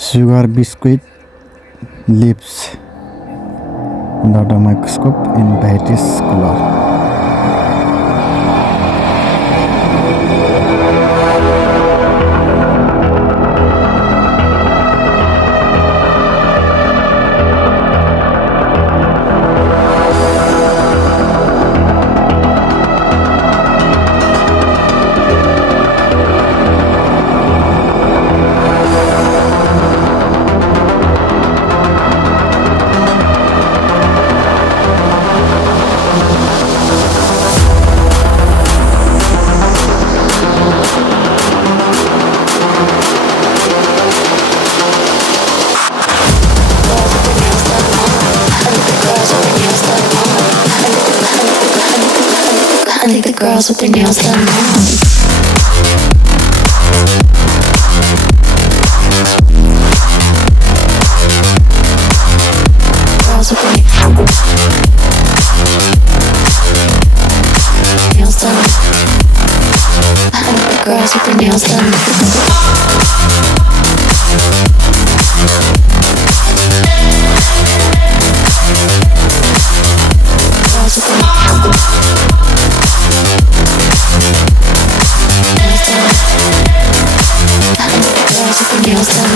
Sugar biscuit leaves under the microscope in various color. I think the girls with their nails done now. Girls with their nails done. I think the girls with their nails done. Girls with their nails done.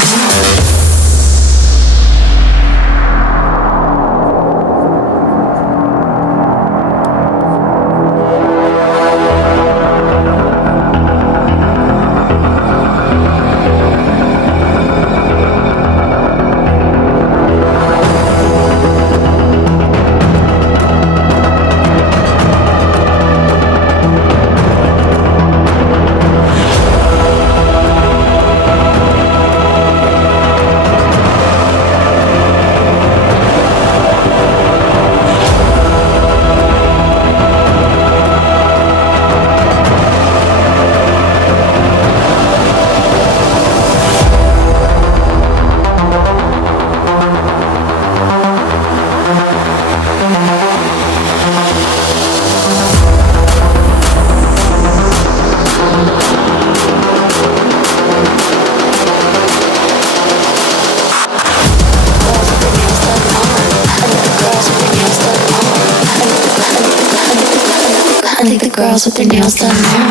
I think the girls with their nails done now.